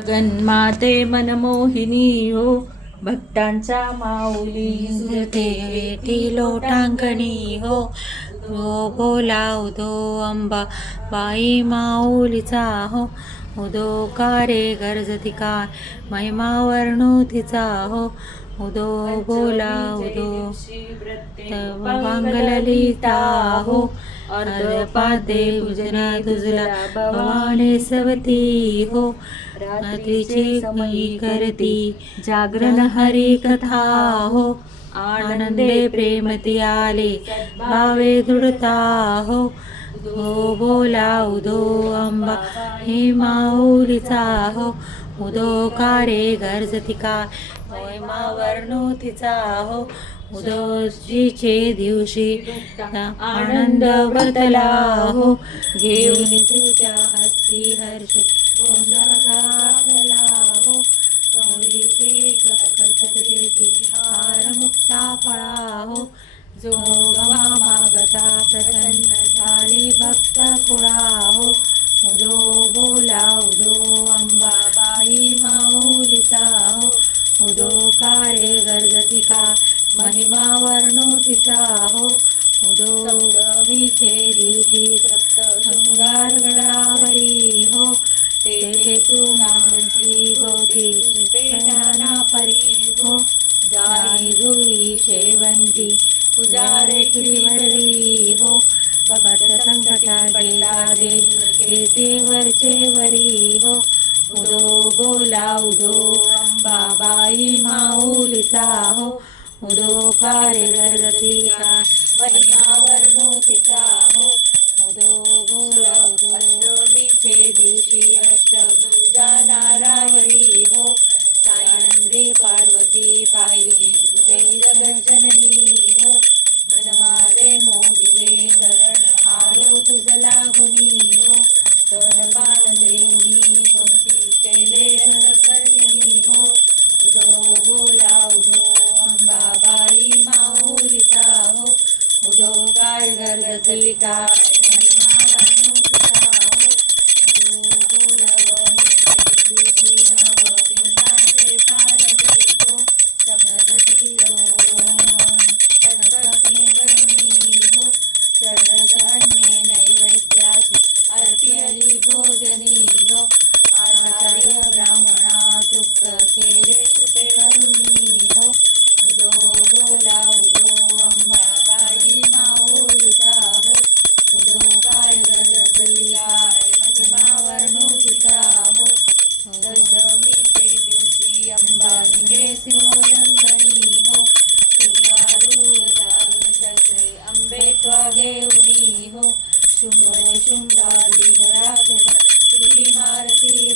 जगन्माते मनमोहिनी हो, भक्तांचा माऊली सुरते वेठी लोटांगणी हो. बोला उदो अंबा बाई माऊलीचा हो. उदो कारे गरजती काय महिमा वर्णू तिचा हो. उदो बोला उदो वांगललिता हो. अर्धपादे पूजना तुझला भवाने सवती हो. रात्रीचे समयी करती जागरण हरी कथा हो. आनंदे प्रेमती आले भावे दृढता हो. उदो बोला उदो अंबा हे माऊलीचा हो. उदो कारे गरजती काय महिमा वर्णू तिचा हो. उदोशीचे दिवशी आनंद वर्तला हो. घेऊन दिवच्या हस्ती हर्ष गोंधळ घातला हो. गौरीचे खर्चतेची हार मुक्ता फळा हो. जो गवा मागता प्रसन्न झाली भक्त कुळा हो. उदो बोला उदो अंबा बाई माऊलीचा हो. उदो कारे गरजती का महिमा वर्णू तिचा हो. उदो सप्तमीचे दिवशी सप्त शृंगार गडावरी हो. तेथे तू नामची भोवती नाना परी हो. जाई जुई शेवंती पुजारे गिरीवरली हो. भक्त संकटा गेला देवी वरचे वरी हो. उदो बोला उदो अंबा बाई माऊलीचा हो. उदो कारे गरजती का महिमा वर्णू तिचा हो. उदो बोला उदो अष्टमीचे दिवशी अष्टभुजा नारायणी हो. सायंद्री पार्वती पाहिली उदय जगजननी हो. मन माझे मोहिले शरण आलो तुझला गुणी हो. तनपान देऊनी भक्ती केले करणी हो. उदो बोला उदो अंबा बाई माऊलीचा हो. उदो काय गरजली काय महिमा वर्णू तिचा हो. उदो बोलवणीचे दिवशी नवदिवसाचे पारणे हो. सप्तशती हो. सर्वसान्ये नैवेद्याची अर्पियली भोजनी हो. आचार्य ब्राह्मणा तृप्त केले कृपे करुणी हो. उदो बोला उदो अंबा बाई माऊलीचा हो. उदो काय गरजली काय महिमा वर्णू तिचा हो. दशमीचे दिवशी अंबा निघे सिंहोल्लंघनी हो. सिंहारूढ जाऊन शस्त्रे अंबे त्वा घेऊनी हो. शुंभ शुंभादी राक्षस किती मारती